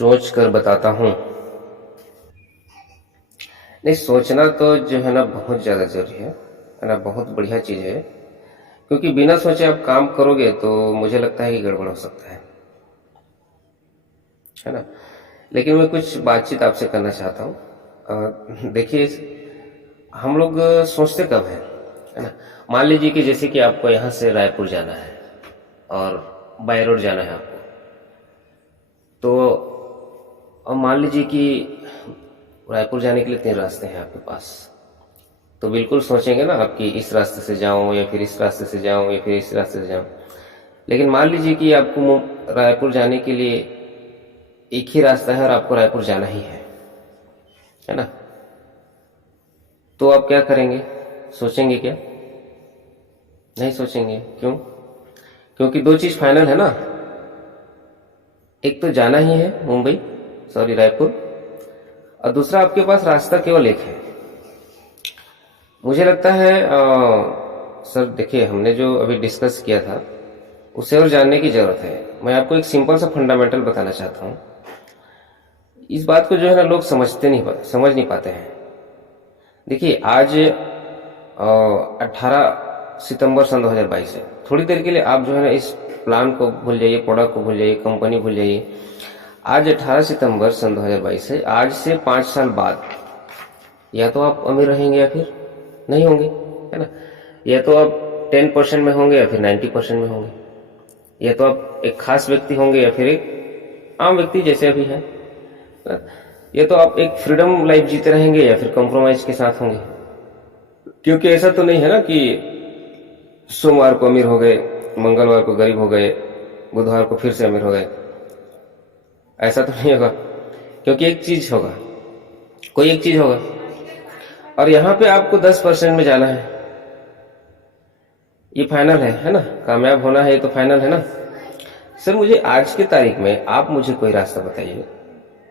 सोच कर बताता हूँ। नहीं, सोचना तो जो है ना बहुत ज़्यादा ज़रूरी है ना, बहुत बढ़िया चीज़ है। क्योंकि बिना सोचे आप काम करोगे तो मुझे लगता है कि गड़बड़ हो सकता है ना। लेकिन मैं कुछ बातचीत आपसे करना चाहता हूँ। देखिए, हम लोग सोचते कब है ना। मान लीजिए कि जैसे कि आपको यहाँ से रायपुर जाना है और बाय रोड जाना है आपको, तो अब मान लीजिए कि रायपुर जाने के लिए 3 रास्ते हैं आपके पास। तो बिल्कुल सोचेंगे ना आप कि इस रास्ते से जाऊं या फिर इस रास्ते से जाऊं या फिर इस रास्ते से जाऊं। लेकिन मान लीजिए कि आपको रायपुर जाने के लिए एक ही रास्ता है और आपको रायपुर जाना ही है ना। तो आप क्या करेंगे? सोचेंगे क्या? नहीं सोचेंगे। क्यों? क्योंकि 2 चीज फाइनल है ना। एक तो जाना ही है मुंबई, सॉरी रायपुर, और दूसरा आपके पास रास्ता केवल एक है। मुझे लगता है सर, देखिए हमने जो अभी डिस्कस किया था उसे और जानने की जरूरत है। मैं आपको एक सिंपल सा फंडामेंटल बताना चाहता हूँ। इस बात को जो है ना लोग समझ नहीं पाते हैं। देखिए आज 18 सितंबर सन 2022 है। थोड़ी देर के लिए आप जो है ना इस प्लान को भूल जाइए, प्रोडक्ट को भूल जाइए, कंपनी भूल जाइए। आज 18 सितंबर सन 2022 है। आज से 5 साल बाद या तो आप अमीर रहेंगे या फिर नहीं होंगे, है ना। या तो आप 10% में होंगे या फिर 90% में होंगे। या तो आप एक खास व्यक्ति होंगे या फिर एक आम व्यक्ति जैसे अभी है। या तो आप एक फ्रीडम लाइफ जीते रहेंगे या फिर कॉम्प्रोमाइज के साथ होंगे। क्योंकि ऐसा तो नहीं है ना कि सोमवार को अमीर हो गए, मंगलवार को गरीब हो गए, बुधवार को फिर से अमीर हो गए। ऐसा तो नहीं होगा। क्योंकि एक चीज होगा, कोई एक चीज होगा, और यहाँ पे आपको 10% में जाना है। ये फाइनल है ना। कामयाब होना है, ये तो फाइनल है ना। सर, मुझे आज की तारीख में आप मुझे कोई रास्ता बताइए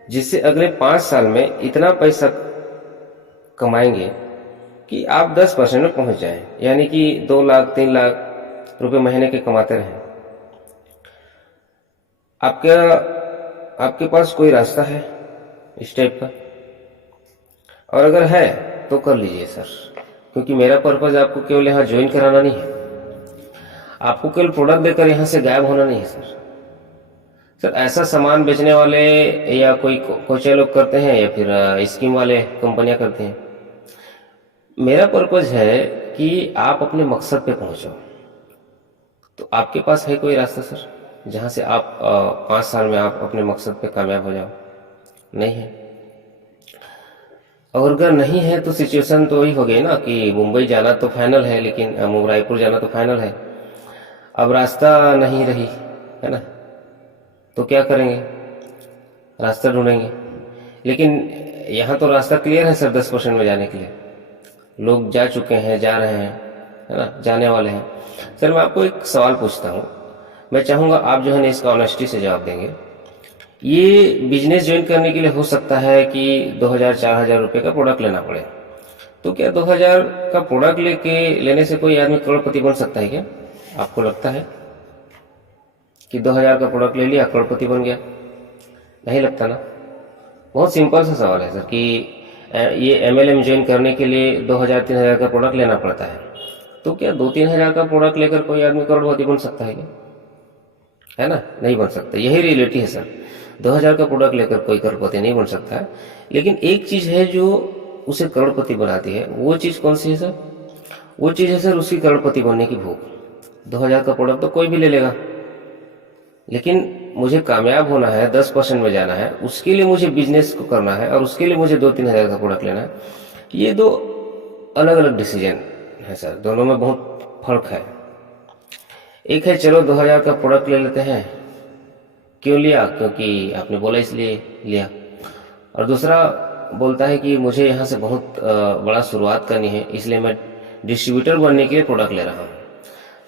जिससे अगले 5 साल में इतना पैसा कमाएंगे कि आप 10% में पहुंच जाएं, यानी कि 2 लाख 3 लाख रुपए महीने के कमाते रहें। आपके पास कोई रास्ता है इस टाइप का? और अगर है तो कर लीजिए सर। क्योंकि मेरा पर्पज आपको केवल यहाँ ज्वाइन कराना नहीं है, आपको केवल प्रोडक्ट देकर यहाँ से गायब होना नहीं है सर। सर, ऐसा सामान बेचने वाले या कोई कोचे लोग करते हैं या फिर स्कीम वाले कंपनियां करते हैं। मेरा पर्पज है कि आप अपने मकसद पे पहुंचो। तो आपके पास है कोई रास्ता सर जहां से आप 5 साल में आप अपने मकसद पे कामयाब हो जाओ? नहीं है। और अगर नहीं है तो सिचुएशन तो वही हो गई ना कि मुंबई जाना तो फाइनल है, लेकिन रायपुर जाना तो फाइनल है, अब रास्ता नहीं रही, है ना। तो क्या करेंगे? रास्ता ढूंढेंगे। लेकिन यहाँ तो रास्ता क्लियर है सर, 10% में जाने के लिए लोग जा चुके हैं, जा रहे हैं, है ना, जाने वाले हैं। सर, मैं आपको एक सवाल पूछता हूँ, मैं चाहूंगा आप जो है ना इसका ऑनेस्टी से जवाब देंगे। ये बिजनेस ज्वाइन करने के लिए हो सकता है कि 2000-4000 रुपए का प्रोडक्ट लेना पड़े। तो क्या 2000 का प्रोडक्ट लेने से कोई आदमी करोड़पति बन सकता है क्या? आपको लगता है कि 2000 का प्रोडक्ट ले लिया करोड़पति बन गया? नहीं लगता ना। बहुत सिंपल सा सवाल है सर कि ये MLM ज्वाइन करने के लिए 2000-3000 का प्रोडक्ट लेना पड़ता है। तो क्या 2-3 हजार का प्रोडक्ट लेकर कोई आदमी करोड़पति बन सकता है क्या? है ना, नहीं बन सकता। यही रियलिटी है सर। 2000 का प्रोडक्ट लेकर कोई करोड़पति नहीं बन सकता है। लेकिन एक चीज है जो उसे करोड़पति बनाती है। वो चीज कौन सी है सर? वो चीज है सर उसकी करोड़पति बनने की भूख। 2000 का प्रोडक्ट तो कोई भी ले लेगा, लेकिन मुझे कामयाब होना है, 10% में जाना है, उसके लिए मुझे बिजनेस को करना है और उसके लिए मुझे 2-3 हजार का प्रोडक्ट लेना है। ये 2 अलग अलग डिसीजन है सर, दोनों में बहुत फर्क है। एक है चलो 2000 का प्रोडक्ट ले लेते हैं, क्यों लिया? क्योंकि आपने बोला इसलिए लिया। और दूसरा बोलता है कि मुझे यहाँ से बहुत बड़ा शुरुआत करनी है, इसलिए मैं डिस्ट्रीब्यूटर बनने के लिए प्रोडक्ट ले रहा हूँ।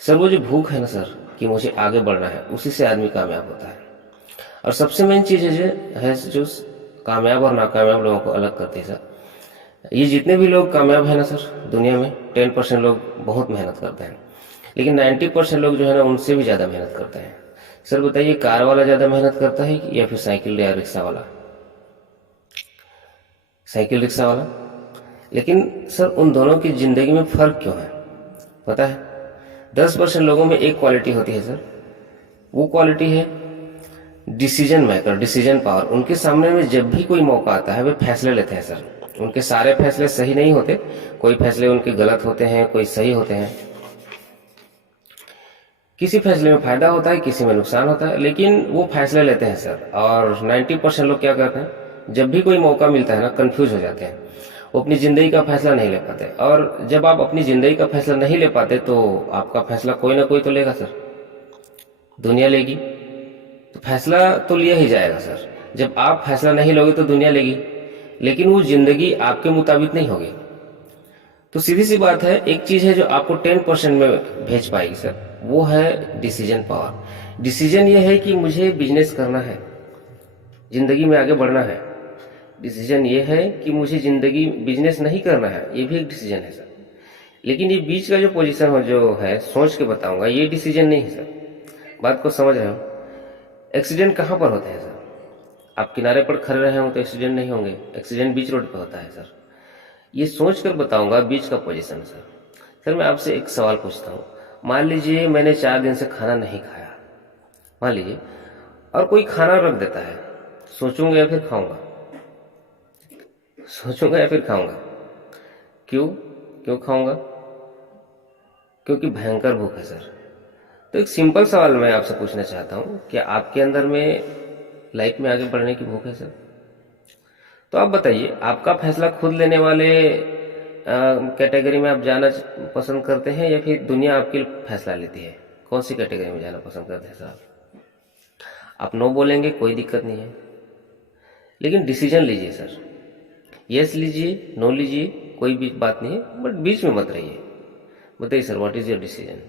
सर, वो जो भूख है ना सर कि मुझे आगे बढ़ना है, उसी से आदमी कामयाब होता है। और सबसे मेन चीज है जो कामयाब और नाकामयाब लोगों को अलग करती है सर, ये जितने भी लोग कामयाब है ना सर दुनिया में, 10% लोग बहुत मेहनत करते हैं, लेकिन 90% लोग जो है ना उनसे भी ज्यादा मेहनत करते हैं। सर बताइए, कार वाला ज़्यादा मेहनत करता है या फिर साइकिल या रिक्शा वाला? साइकिल रिक्शा वाला। लेकिन सर उन दोनों की ज़िंदगी में फ़र्क क्यों है पता है? 10% लोगों में एक क्वालिटी होती है सर, वो क्वालिटी है डिसीजन मेकर, डिसीजन पावर। उनके सामने में जब भी कोई मौका आता है वे फैसले लेते हैं सर। उनके सारे फैसले सही नहीं होते, कोई फैसले उनके गलत होते हैं, कोई सही होते हैं। किसी फैसले में फायदा होता है, किसी में नुकसान होता है, लेकिन वो फैसले लेते हैं सर। और 90% लोग क्या करते हैं, जब भी कोई मौका मिलता है ना, कंफ्यूज हो जाते हैं, वो अपनी जिंदगी का फैसला नहीं ले पाते। और जब आप अपनी जिंदगी का फैसला नहीं ले पाते तो आपका फैसला कोई ना कोई तो लेगा सर, दुनिया लेगी। तो फैसला तो लिया ही जाएगा सर। जब आप फैसला नहीं लोगे तो दुनिया लेगी, लेकिन वो जिंदगी आपके मुताबिक नहीं होगी। तो सीधी सी बात है, एक चीज है जो आपको 10% में भेज पाएगी सर, वो है डिसीजन पावर। डिसीजन ये है कि मुझे बिजनेस करना है, जिंदगी में आगे बढ़ना है। डिसीजन ये है कि मुझे जिंदगी बिजनेस नहीं करना है, ये भी एक डिसीजन है सर। लेकिन ये बीच का जो पोजीशन हो, जो है सोच के बताऊंगा, ये डिसीजन नहीं है सर। बात को समझ रहे हो? एक्सीडेंट कहाँ पर होते हैं सर? आप किनारे पर खड़े रहे हो तो एक्सीडेंट नहीं होंगे, एक्सीडेंट बीच रोड पर होता है सर। ये सोच कर बताऊंगा बीच का पोजीशन सर। सर मैं आपसे एक सवाल पूछता हूँ, मान लीजिए मैंने 4 दिन से खाना नहीं खाया, मान लीजिए, और कोई खाना रख देता है, सोचूंगा या फिर खाऊंगा? सोचूंगा या फिर खाऊंगा? क्यों? क्यों खाऊंगा? क्योंकि भयंकर भूख है सर। तो एक सिंपल सवाल मैं आपसे पूछना चाहता हूँ, क्या आपके अंदर में लाइफ में आगे बढ़ने की भूख है सर? तो आप बताइए, आपका फैसला खुद लेने वाले कैटेगरी में आप जाना पसंद करते हैं या फिर दुनिया आपके लिए फैसला लेती है? कौन सी कैटेगरी में जाना पसंद करते हैं सर? आप नो बोलेंगे, कोई दिक्कत नहीं है, लेकिन डिसीजन लीजिए सर। यस लीजिए, नो लीजिए, कोई भी बात नहीं है, बट बीच में मत रहिए। बताइए sir, what is your decision?